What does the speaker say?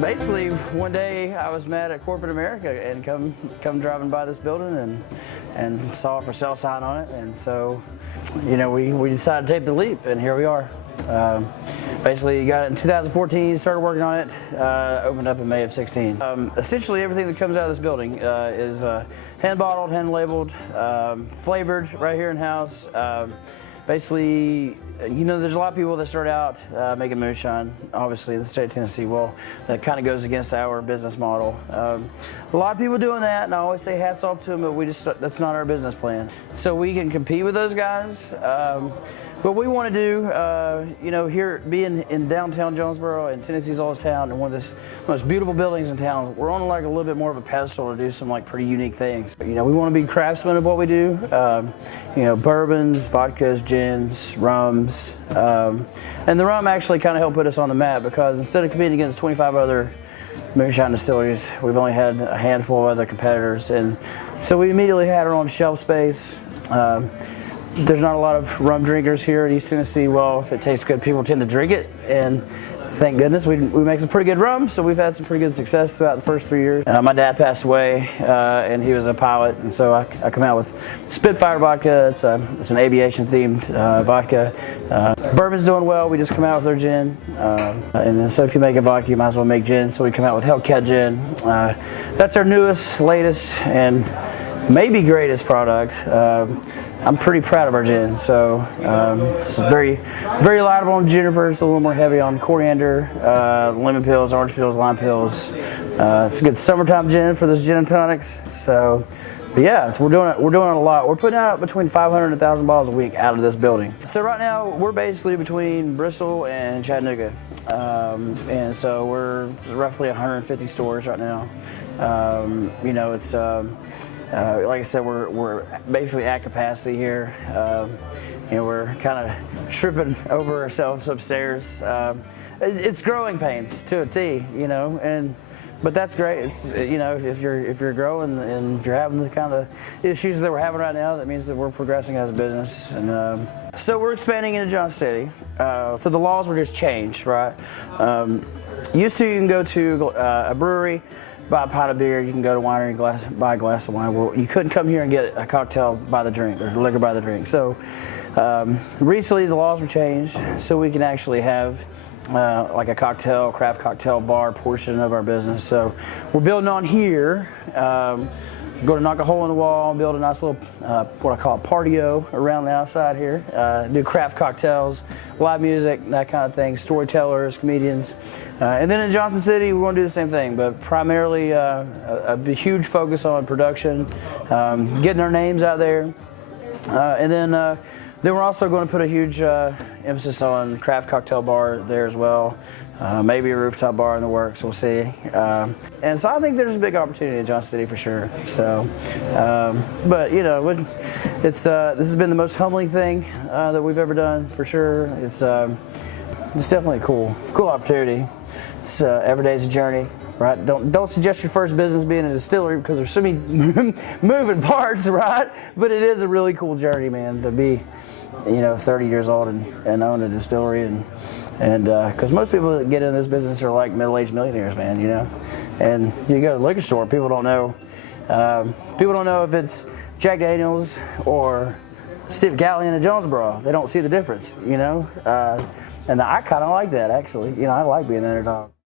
Basically, one day I was mad at corporate America and come driving by this building and saw a for sale sign on it, and so we decided to take the leap, and here we are. Basically, got it in 2014, started working on it, opened up in May of 16. Essentially, everything that comes out of this building is hand bottled, hand labeled, flavored right here in house. Basically, there's a lot of people that start out making moonshine, obviously in the state of Tennessee. Well, that kind of goes against our business model. A lot of people doing that, and I always say hats off to them, but that's not our business plan. So we can compete with those guys. What we want to do, here being in downtown Jonesboro and Tennessee's oldest town and one of the most beautiful buildings in town, we're on like a little bit more of a pedestal to do some like pretty unique things. We want to be craftsmen of what we do. Bourbons, vodkas, gins, rums, and the rum actually kind of helped put us on the map because instead of competing against 25 other moonshine distilleries, we've only had a handful of other competitors, and so we immediately had our own shelf space. There's not a lot of rum drinkers here in East Tennessee. Well, if it tastes good, people tend to drink it, and thank goodness we make some pretty good rum, so we've had some pretty good success throughout the first 3 years. My dad passed away, and he was a pilot, and so I come out with Spitfire vodka. It's an aviation-themed vodka. Bourbon's doing well. We just come out with our gin, and then so if you make a vodka, you might as well make gin, so we come out with Hellcat gin. That's our newest, latest, and maybe greatest product. I'm pretty proud of our gin. So it's very, very lightable on juniper. It's a little more heavy on coriander, lemon peels, orange peels, lime peels. It's a good summertime gin for those gin and tonics. So, but yeah, we're doing it a lot. We're putting out between 500 and 1,000 bottles a week out of this building. So right now we're basically between Bristol and Chattanooga, and so it's roughly 150 stores right now. Like I said, we're basically at capacity here. We're kind of tripping over ourselves upstairs. It's growing pains to a T, but that's great. It's if you're growing and if you're having the kind of issues that we're having right now, that means that we're progressing as a business. And so we're expanding into Johnson City. So the laws were just changed, right? Used to you can go to a brewery, buy a pint of beer, you can go to a winery and buy a glass of wine. Well, you couldn't come here and get a cocktail by the drink or liquor by the drink. So recently the laws were changed so we can actually have like a craft cocktail bar portion of our business. So we're building on here. Going to knock a hole in the wall and build a nice little, what I call a patio around the outside here. Do craft cocktails, live music, that kind of thing, storytellers, comedians. And then in Johnson City, we're going to do the same thing, but primarily a huge focus on production, getting our names out there. And then we're also going to put a huge emphasis on craft cocktail bar there as well. Maybe a rooftop bar in the works, we'll see. And so I think there's a big opportunity in Johnson City for sure. So, but this has been the most humbling thing that we've ever done for sure. It's definitely a cool opportunity. It's every day's a journey. Right? Don't suggest your first business being a distillery because there's so many moving parts, right? But it is a really cool journey, man, to be, 30 years old and own a distillery, and because most people that get in this business are like middle-aged millionaires, man, And you go to the liquor store, people don't know if it's Jack Daniels or Steve Gallion and Jonesboro. They don't see the difference, and I kind of like that actually. I like being the underdog.